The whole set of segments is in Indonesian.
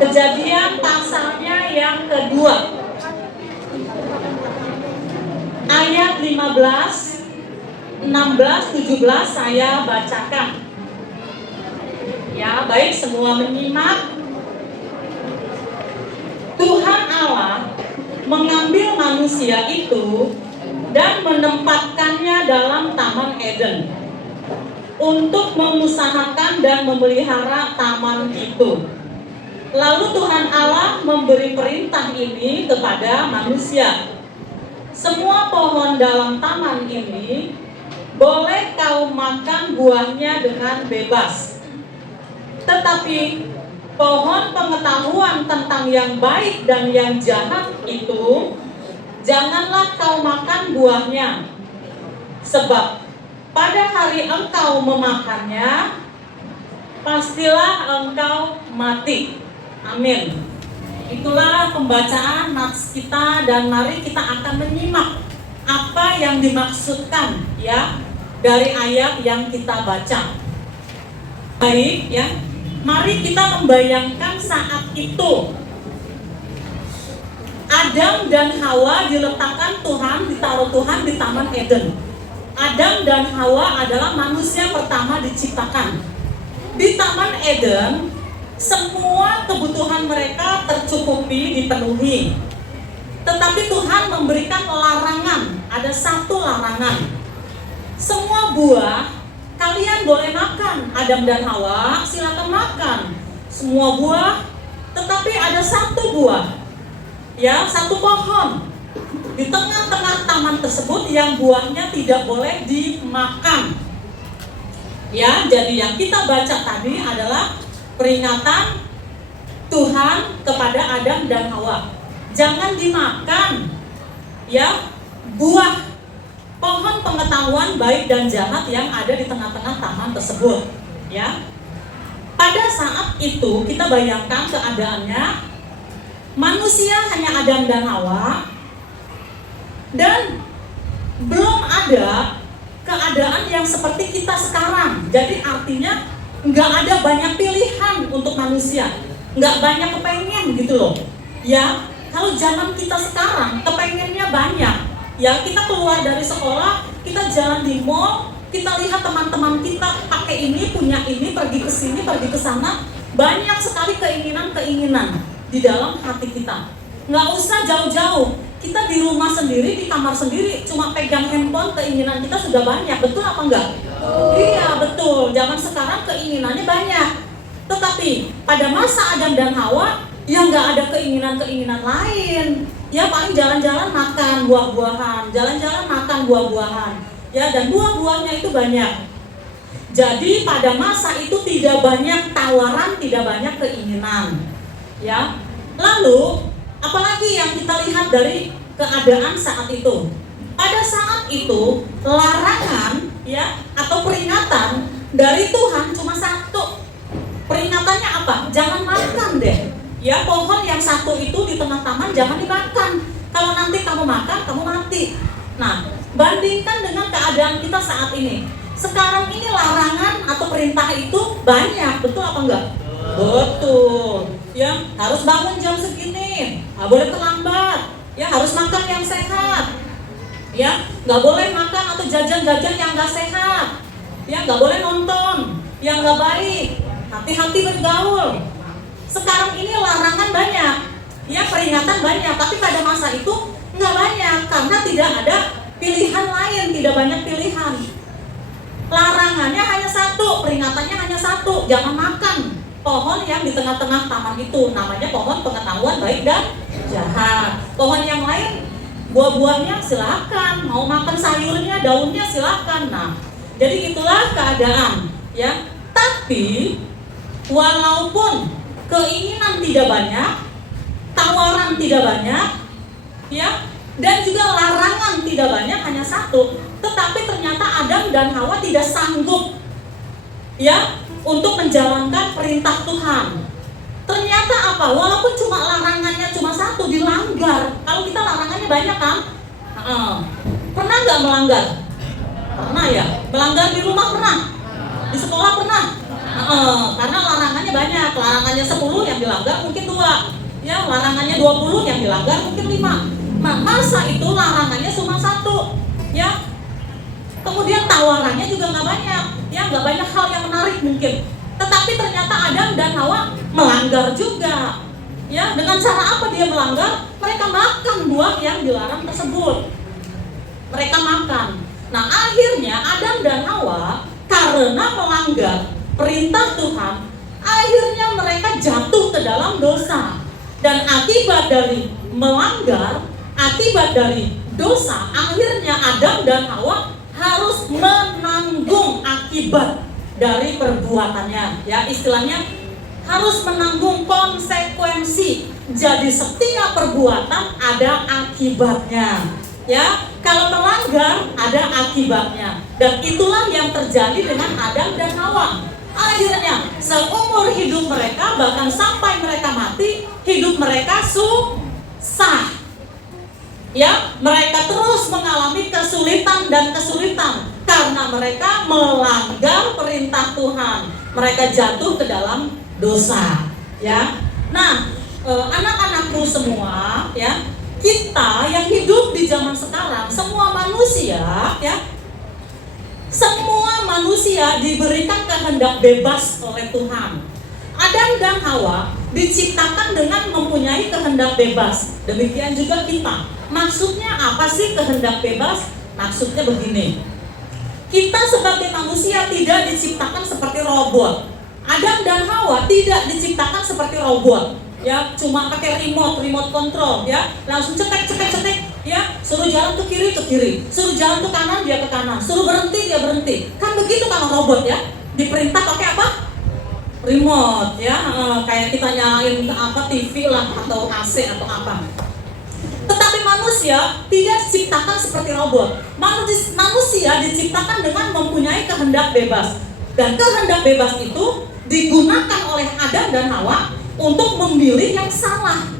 Kejadian pasalnya yang kedua, ayat 15, 16, 17 saya bacakan. Ya, baik, semua menyimak. Tuhan Allah mengambil manusia itu dan menempatkannya dalam Taman Eden untuk mengusahakan dan memelihara taman itu. Lalu Tuhan Allah memberi perintah ini kepada manusia. Semua pohon dalam taman ini boleh kau makan buahnya dengan bebas. Tetapi pohon pengetahuan tentang yang baik dan yang jahat itu janganlah kau makan buahnya. Sebab pada hari engkau memakannya, pastilah engkau mati. Amin. Itulah pembacaan nats kita, dan mari kita akan menyimak apa yang dimaksudkan ya dari ayat yang kita baca. Baik ya, mari kita membayangkan saat itu Adam dan Hawa diletakkan Tuhan, ditaruh Tuhan di Taman Eden. Adam dan Hawa adalah manusia pertama diciptakan. Di Taman Eden, semua kebutuhan mereka tercukupi, dipenuhi. Tetapi Tuhan memberikan larangan, ada satu larangan. Semua buah kalian boleh makan, Adam dan Hawa silakan makan semua buah, tetapi ada satu buah, ya, satu pohon di tengah-tengah taman tersebut yang buahnya tidak boleh dimakan. Ya, jadi yang kita baca tadi adalah peringatan Tuhan kepada Adam dan Hawa. Jangan dimakan ya buah pohon pengetahuan baik dan jahat yang ada di tengah-tengah taman tersebut, ya. Pada saat itu kita bayangkan keadaannya, manusia hanya Adam dan Hawa, dan belum ada keadaan yang seperti kita sekarang. Jadi artinya nggak ada banyak pilihan untuk manusia, nggak banyak kepengen gitu loh. Ya, kalau zaman kita sekarang kepengennya banyak. Ya, kita keluar dari sekolah, kita jalan di mall, kita lihat teman-teman kita pakai ini, punya ini, pergi ke sini, pergi ke sana. Banyak sekali keinginan-keinginan di dalam hati kita. Nggak usah jauh-jauh, kita di rumah sendiri, di kamar sendiri, cuma pegang handphone, keinginan kita sudah banyak. Betul apa enggak? Iya, betul. Zaman sekarang keinginannya banyak. Tetapi pada masa Adam dan Hawa, ya nggak ada keinginan-keinginan lain. Ya paling jalan-jalan makan buah-buahan, jalan-jalan makan buah-buahan. Ya, dan buah-buahnya itu banyak. Jadi pada masa itu tidak banyak tawaran, tidak banyak keinginan. Ya. Lalu apalagi yang kita lihat dari keadaan saat itu? Pada saat itu larangan ya atau peringatan dari Tuhan cuma satu. Peringatannya apa? Jangan makan deh. Ya, pohon yang satu itu di tengah taman jangan dimakan. Kalau nanti kamu makan, kamu mati. Nah, bandingkan dengan keadaan kita saat ini. Sekarang ini larangan atau perintah itu banyak, betul apa enggak? Betul. Ya, harus bangun jam segini, nggak boleh terlambat. Ya, harus makan yang sehat. Ya, nggak boleh makan atau jajan-jajan yang nggak sehat. Ya, nggak boleh nonton yang nggak baik. Hati-hati bergaul. Sekarang ini larangan banyak, ya peringatan banyak, tapi pada masa itu nggak banyak karena tidak ada pilihan lain, tidak banyak pilihan. Larangannya hanya satu, peringatannya hanya satu, jangan makan pohon yang di tengah-tengah taman itu, namanya pohon pengetahuan baik dan jahat. Pohon yang lain, buah-buahnya silakan, mau makan sayurnya, daunnya silakan. Nah, jadi itulah keadaan, ya. Tapi walaupun keinginan tidak banyak, tawaran tidak banyak, ya, dan juga larangan tidak banyak, hanya satu. Tetapi ternyata Adam dan Hawa tidak sanggup, ya, untuk menjalankan perintah Tuhan. Ternyata apa? Walaupun cuma larangannya cuma satu, dilanggar. Kalau kita larangannya banyak kan? Pernah nggak melanggar? Pernah ya. Melanggar di rumah pernah? Di sekolah pernah? Karena larangannya banyak, larangannya 10 yang dilanggar mungkin 2. ya larangannya 20, yang dilanggar mungkin 5. Nah, masa itu larangannya cuma 1, ya. Kemudian tawarannya juga nggak banyak, ya nggak banyak hal yang menarik mungkin. Tetapi ternyata Adam dan Hawa melanggar juga, ya. Dengan cara apa dia melanggar? Mereka makan buah yang dilarang tersebut. Mereka makan. Nah, akhirnya Adam dan Hawa karena melanggar perintah Tuhan, akhirnya mereka jatuh ke dalam dosa. Dan akibat dari melanggar, akibat dari dosa, akhirnya Adam dan Hawa harus menanggung akibat dari perbuatannya. Ya, istilahnya harus menanggung konsekuensi. Jadi setiap perbuatan ada akibatnya. Ya, kalau melanggar ada akibatnya. Dan itulah yang terjadi dengan Adam dan Hawa. Akhirnya seumur hidup mereka, bahkan sampai mereka mati, hidup mereka susah. Ya, mereka terus mengalami kesulitan dan kesulitan karena mereka melanggar perintah Tuhan. Mereka jatuh ke dalam dosa. Ya, nah, anak-anakku semua, ya, kita yang hidup di zaman sekarang, semua manusia, ya, semua manusia diberikan kehendak bebas oleh Tuhan. Adam dan Hawa diciptakan dengan mempunyai kehendak bebas. Demikian juga kita. Maksudnya apa sih kehendak bebas? Maksudnya begini. Kita sebagai manusia tidak diciptakan seperti robot. Adam dan Hawa tidak diciptakan seperti robot. Ya, cuma pakai remote control, ya. Langsung cetek, ya. Suruh jalan ke kiri, suruh jalan ke kanan, dia ke kanan. Suruh berhenti, dia berhenti. Kan begitu kalau robot, ya. Diperintah pakai apa? Remote, ya. Kayak kita nyalain apa, TV lah, atau AC atau apa. Tetapi manusia tidak diciptakan seperti robot. Manusia diciptakan dengan mempunyai kehendak bebas. Dan kehendak bebas itu digunakan oleh Adam dan Hawa untuk memilih yang salah.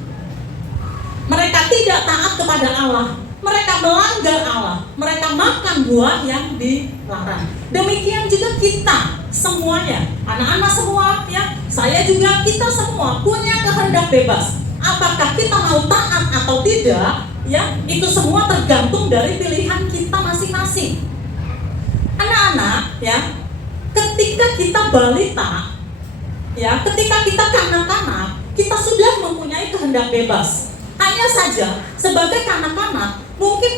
Mereka tidak taat kepada Allah. Mereka melanggar Allah. Mereka makan buah yang dilarang. Demikian juga kita semuanya, anak-anak semua, ya, saya juga, kita semua punya kehendak bebas. Apakah kita mau taat atau tidak, ya, itu semua tergantung dari pilihan kita masing-masing. Anak-anak, ya, ketika kita balita, ya, ketika kita kanak-kanak, kita sudah mempunyai kehendak bebas. Hanya saja sebagai kanak-kanak mungkin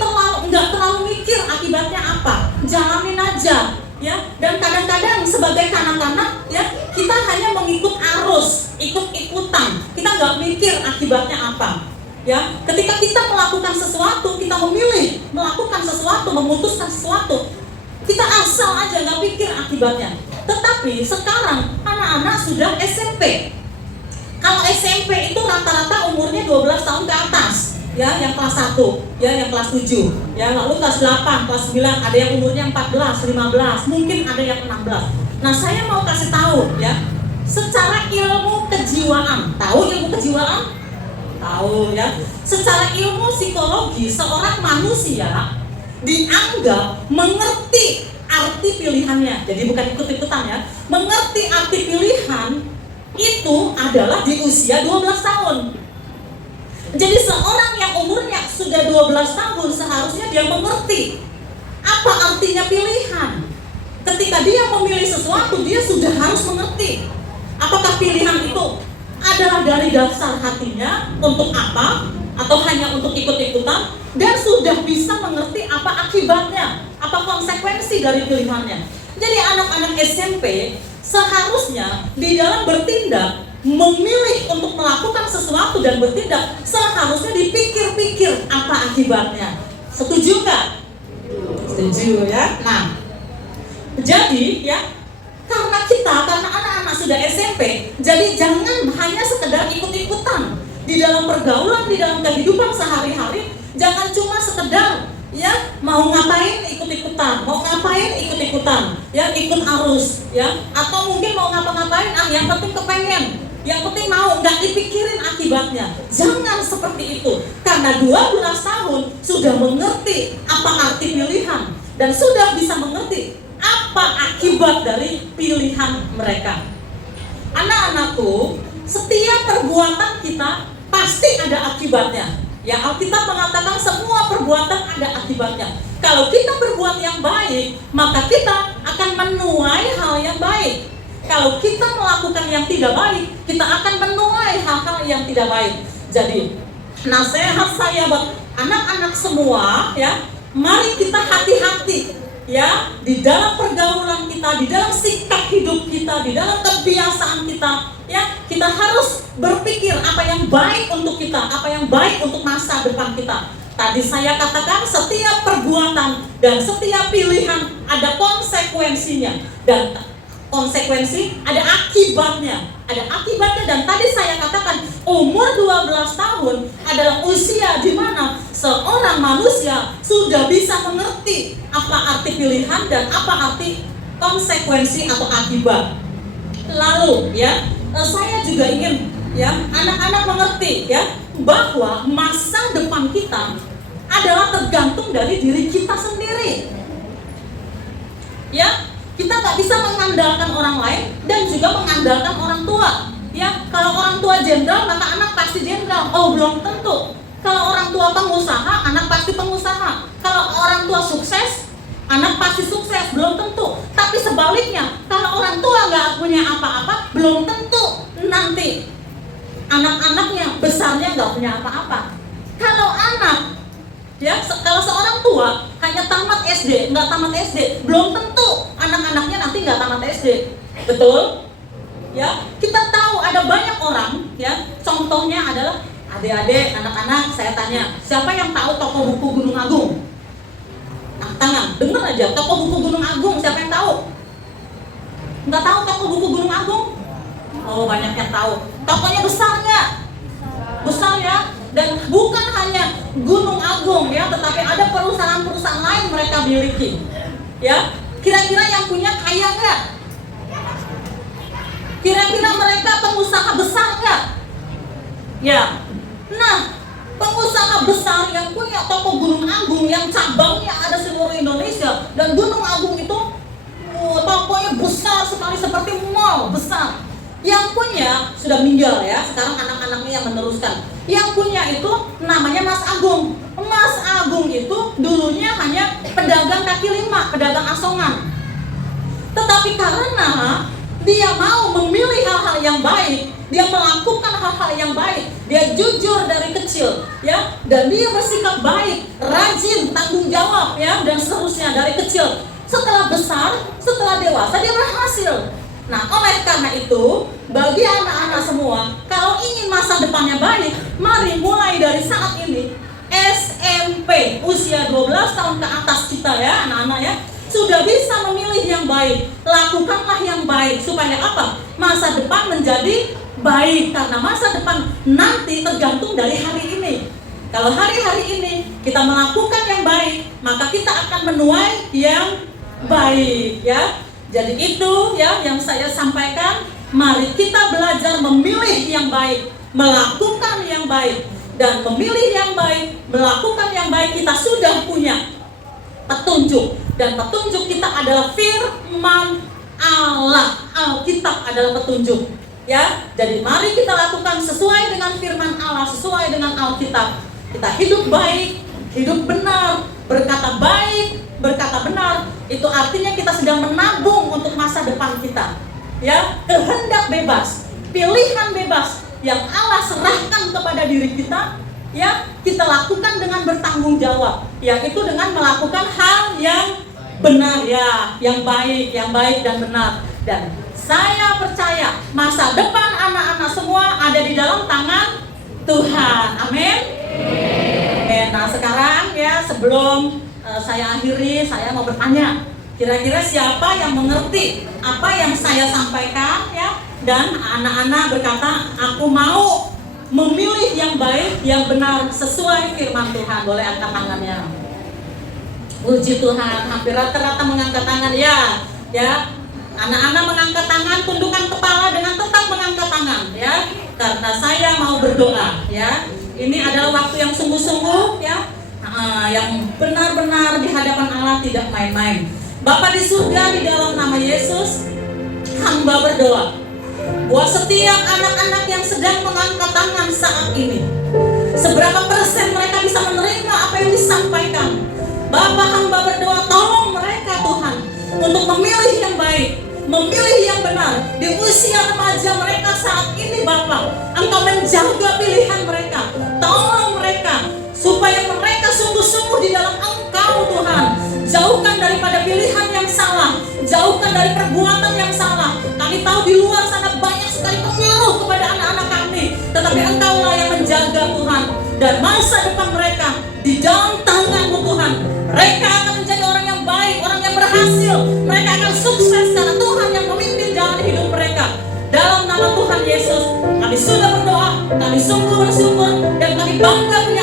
nggak terlalu mikir akibatnya apa, jalanin aja, ya. Dan kadang-kadang sebagai kanak-kanak, ya, kita hanya mengikut arus, ikut-ikutan, kita nggak mikir akibatnya apa, ya. Ketika kita melakukan sesuatu, kita memilih melakukan sesuatu, memutuskan sesuatu, kita asal aja nggak pikir akibatnya. Tetapi sekarang anak-anak sudah SMP. Kalau SMP itu rata-rata umurnya 12 tahun ke atas, ya, yang kelas 1, ya, yang kelas 7, ya, lalu kelas 8, kelas 9, ada yang umurnya 14, 15, mungkin ada yang 16. Nah, saya mau kasih tahu, ya, secara ilmu kejiwaan, tahu ilmu kejiwaan? Tahu, ya. Secara ilmu psikologi, seorang manusia dianggap mengerti arti pilihannya. Jadi bukan ikut-ikutan, ya. Mengerti arti pilihan itu adalah di usia 12 tahun. Jadi seorang yang umurnya sudah 12 tahun seharusnya dia mengerti apa artinya pilihan. Ketika dia memilih sesuatu, dia sudah harus mengerti apakah pilihan itu adalah dari dasar hatinya untuk apa, atau hanya untuk ikut-ikutan, dan sudah bisa mengerti apa akibatnya, apa konsekuensi dari pilihannya. Jadi anak-anak SMP seharusnya di dalam bertindak, memilih untuk melakukan sesuatu dan bertindak, seharusnya dipikir-pikir apa akibatnya. Setuju nggak? Setuju, ya. Nah, jadi, ya, karena anak-anak sudah SMP, jadi jangan hanya sekedar ikut-ikutan di dalam pergaulan, di dalam kehidupan sehari-hari. Jangan cuma sekedar, ya, mau ngapain ikut-ikutan, mau ngapain ikut-ikutan, ya, ikut arus, ya, atau mungkin mau ngapa-ngapain, yang penting kepengen, yang penting mau, nggak dipikirin akibatnya. Jangan seperti itu, karena 12 tahun sudah mengerti apa arti pilihan dan sudah bisa mengerti apa akibat dari pilihan mereka. Anak-anakku, setiap perbuatan kita pasti ada akibatnya. Ya, Alkitab mengatakan semua perbuatan ada akibatnya. Kalau kita berbuat yang baik, maka kita akan menuai hal yang baik. Kalau kita melakukan yang tidak baik, kita akan menuai hal-hal yang tidak baik. Jadi, nasihat saya buat anak-anak semua, ya, mari kita hati-hati, ya, di dalam pergaulan kita, di dalam sikap hidup kita, di dalam kebiasaan kita, ya, kita harus berpikir apa yang baik untuk kita, apa yang baik untuk masa depan kita. Tadi saya katakan setiap perbuatan dan setiap pilihan ada konsekuensinya, dan konsekuensi ada akibatnya, dan tadi saya katakan umur 12 tahun adalah usia di mana seorang manusia sudah bisa mengerti apa arti pilihan dan apa arti konsekuensi atau akibat. Lalu, ya, saya juga ingin, ya, anak-anak mengerti, ya, bahwa masa depan kita adalah tergantung dari diri kita sendiri. Ya, kita nggak bisa mengandalkan orang lain dan juga mengandalkan orang tua. Ya, kalau orang tua jenderal, maka anak pasti jenderal. Oh, belum tentu. Kalau orang tua pengusaha, anak pasti pengusaha. Kalau orang tua sukses, anak pasti sukses. Belum tentu. Tapi sebaliknya, kalau orang tua nggak punya apa-apa, belum tentu nanti anak-anaknya besarnya nggak punya apa-apa. Kalau anak, ya, kalau seorang tua hanya tamat SD, nggak tamat SD, belum tentu anak-anaknya nanti nggak tamat SD. Betul? Ya, kita tahu ada banyak orang, ya, contohnya adalah adik-adik, anak-anak, saya tanya, siapa yang tahu toko buku Gunung Agung? Angkat tangan, denger aja, toko buku Gunung Agung, siapa yang tahu? Nggak tahu toko buku Gunung Agung? Oh, banyak yang tahu. Tokonya besar nggak? Besar, ya. Dan bukan hanya Gunung Agung, ya, tetapi ada perusahaan-perusahaan lain mereka miliki. Ya, kira-kira yang punya kaya nggak? Kira-kira mereka pengusaha besar nggak? Ya, nah, pengusaha besar yang punya toko Gunung Agung yang cabangnya ada seluruh Indonesia, dan Gunung Agung itu tokonya besar sekali seperti mall besar. Yang punya sudah meninggal, ya, sekarang anak-anaknya yang meneruskan. Yang punya itu namanya Mas Agung. Mas Agung itu dulunya hanya pedagang kaki lima, pedagang asongan. Tetapi karena dia mau memilih hal-hal yang baik, dia melakukan hal-hal yang baik, dia jujur dari kecil, ya, dan dia bersikap baik, rajin, tanggung jawab, ya, dan seterusnya dari kecil. Setelah besar, setelah dewasa, dia berhasil. Nah, oleh karena itu, bagi anak-anak semua, kalau ingin masa depannya baik, mari mulai dari saat ini, SMP, usia 12 tahun ke atas kita, ya, anak-anak, ya, sudah bisa memilih yang baik. Lakukanlah yang baik, supaya apa? Masa depan menjadi baik, karena masa depan nanti tergantung dari hari ini. Kalau hari-hari ini kita melakukan yang baik, maka kita akan menuai yang baik, ya. Jadi itu, ya, yang saya sampaikan. Mari kita belajar memilih yang baik, melakukan yang baik, dan memilih yang baik, melakukan yang baik. Kita sudah punya petunjuk, dan petunjuk kita adalah firman Allah. Alkitab adalah petunjuk, ya. Jadi mari kita lakukan sesuai dengan firman Allah, sesuai dengan Alkitab. Kita hidup baik, hidup benar, berkata baik, berkata benar. Itu artinya kita sedang menabung untuk masa depan kita, ya. Kehendak bebas, pilihan bebas yang Allah serahkan kepada diri kita, ya, kita lakukan dengan bertanggung jawab, yaitu dengan melakukan hal yang benar, ya, yang baik dan benar. Dan saya percaya masa depan anak-anak semua ada di dalam tangan Tuhan. Amin. Nah, sekarang, ya, sebelum saya akhiri, saya mau bertanya, kira-kira siapa yang mengerti apa yang saya sampaikan, ya? Dan anak-anak berkata, aku mau memilih yang baik, yang benar, sesuai firman Tuhan. Boleh angkat tangannya. Puji Tuhan, hampir rata-rata mengangkat tangan, ya. Ya, anak-anak mengangkat tangan, tundukkan kepala dengan tetap mengangkat tangan, ya. Karena saya mau berdoa, ya. Ini adalah waktu yang sungguh-sungguh, ya. Yang benar-benar di hadapan Allah, tidak main-main. Bapa di surga, di dalam nama Yesus, hamba berdoa. buat setiap anak-anak yang sedang mengangkat tangan saat ini. Seberapa persen mereka bisa menerima apa yang disampaikan? Bapak hamba berdoa, tolong mereka Tuhan untuk memilih yang baik, memilih yang benar di usia remaja mereka saat ini. Bapak, Engkau menjaga pilihan mereka. Tolong mereka supaya mereka sungguh-sungguh di dalam Engkau Tuhan. Jauhkan daripada pilihan yang salah, jauhkan dari perbuatan yang salah. Kami tahu di luar sana banyak sekali pengaruh kepada anak-anak kami, tetapi Engkaulah yang menjaga Tuhan. Dan masa depan mereka di dalam tangan-Mu Tuhan. Mereka akan menjadi orang yang baik, orang yang berhasil. Mereka akan sukses karena Tuhan yang memimpin jalan hidup mereka. Dalam nama Tuhan Yesus, kami sudah berdoa, kami sungguh bersyukur, dan kami bangga punya